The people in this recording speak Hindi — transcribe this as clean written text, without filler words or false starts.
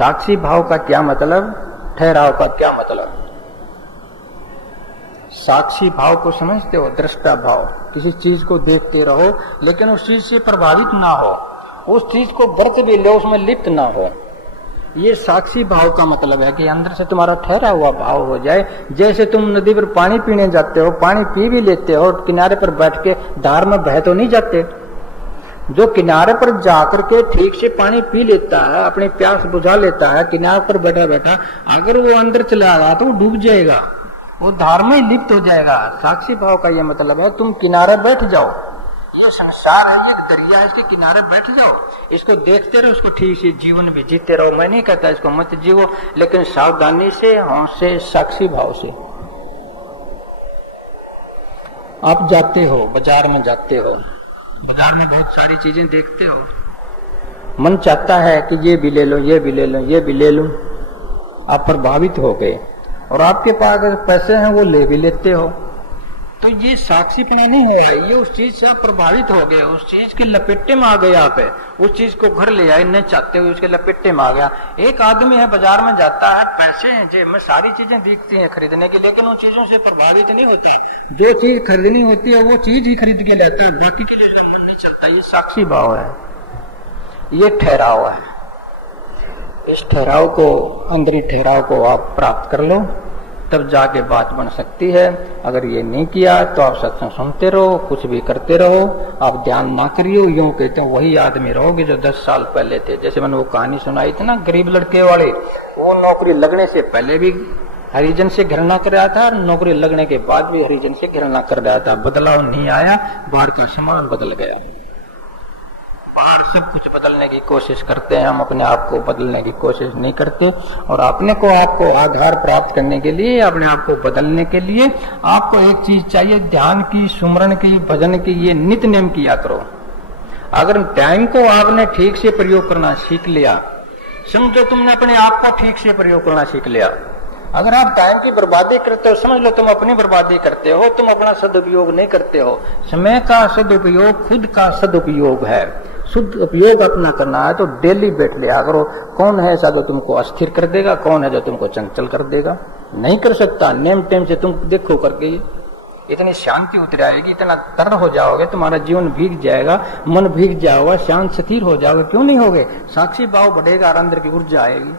साक्षी भाव का क्या मतलब, ठहराव का क्या मतलब? साक्षी भाव को समझते हो? दृष्टा भाव, किसी चीज को देखते रहो लेकिन उस चीज से प्रभावित ना हो, उस चीज को बरत भी लो, उसमें लिप्त ना हो। ये साक्षी भाव का मतलब है कि अंदर से तुम्हारा ठहरा हुआ भाव हो जाए। जैसे तुम नदी पर पानी पीने जाते हो, पानी पी भी लेते हो, किनारे पर बैठ के धार में बह तो नहीं जाते। जो किनारे पर जाकर के ठीक से पानी पी लेता है, अपनी प्यास बुझा लेता है, किनारे पर बैठा बैठा, अगर वो अंदर चला गया तो वो डूब जाएगा, वो धार में लिप्त हो जाएगा। साक्षी भाव का ये मतलब है तुम किनारे बैठ जाओ, ये संसार है, ये दरिया है, इसके किनारे बैठ जाओ, इसको देखते रहो, उसको ठीक से जीवन भी जीते रहो। मैं नहीं कहता इसको मत जीवो, लेकिन सावधानी से, होश से, साक्षी भाव से। आप जाते हो, बाजार में जाते हो, बाजार में बहुत सारी चीजें देखते हो, मन चाहता है कि ये भी ले लो, ये भी ले लो, ये भी ले लो। आप प्रभावित हो गए और आपके पास अगर पैसे हैं वो ले भी लेते हो, तो ये साक्षीपना नहीं हो रहा, ये उस चीज से आप प्रभावित हो गए, उस चीज के लपेटे में आ गए। आप उस चीज को घर ले आए, नहीं चाहते हुए उसके लपेटे में आ गया। एक आदमी है, बाजार में जाता है, पैसे हैं जेब में, सारी चीजें दिखती हैं खरीदने की, लेकिन उन चीजों से प्रभावित नहीं होता। जो चीज खरीदनी होती है वो चीज ही खरीद के लेता है, बाकी के लिए उसका मन नहीं चाहता। ये साक्षी भाव है, ये ठहराव है। इस ठहराव को, अंदरी ठहराव को आप प्राप्त कर लो, तब जाके बात बन सकती है। अगर ये नहीं किया तो आप सत्संग सुनते रहो, कुछ भी करते रहो, आप ध्यान ना करियो। यूं कहते हैं वही आदमी रहोगे जो 10 साल पहले थे। जैसे मैंने वो कहानी सुनाई थी ना, गरीब लड़के वाले, वो नौकरी लगने से पहले भी हरिजन से घृणा कर रहा था और नौकरी लगने के बाद भी हरिजन से घृणा कर रहा था। बदलाव नहीं आया, बाहर का समान बदल गया। बाहर सब कुछ बदलने की कोशिश करते हैं, हम अपने आप को बदलने की कोशिश नहीं करते। और अपने को, आपको आधार प्राप्त करने के लिए, अपने आप को बदलने के लिए आपको एक चीज चाहिए, ध्यान की, सुमरन की, भजन की, ये नित्य नेम किया करो। अगर टाइम को आपने ठीक से प्रयोग करना सीख लिया, समझो तुमने अपने आप को ठीक से प्रयोग करना सीख लिया। अगर आप टाइम की बर्बादी करते हो, समझ लो तुम अपनी बर्बादी करते हो, तुम अपना सदुपयोग नहीं करते हो। समय का सदुपयोग खुद का सदुपयोग है। शुद्ध उपयोग अपना करना है तो डेली बैठ लिया करो। कौन है ऐसा जो तुमको अस्थिर कर देगा, कौन है जो तुमको चंचल कर देगा? नहीं कर सकता। नेम टेम से तुम देखो करके इतनी शांति उतर आएगी, इतना तरल हो जाओगे, तुम्हारा जीवन भीग जाएगा, मन भीग जाओगा, शांत स्थिर हो जाओगे। क्यों नहीं होगे? साक्षी भाव बढ़ेगा और अंदर की ऊर्जा आएगी।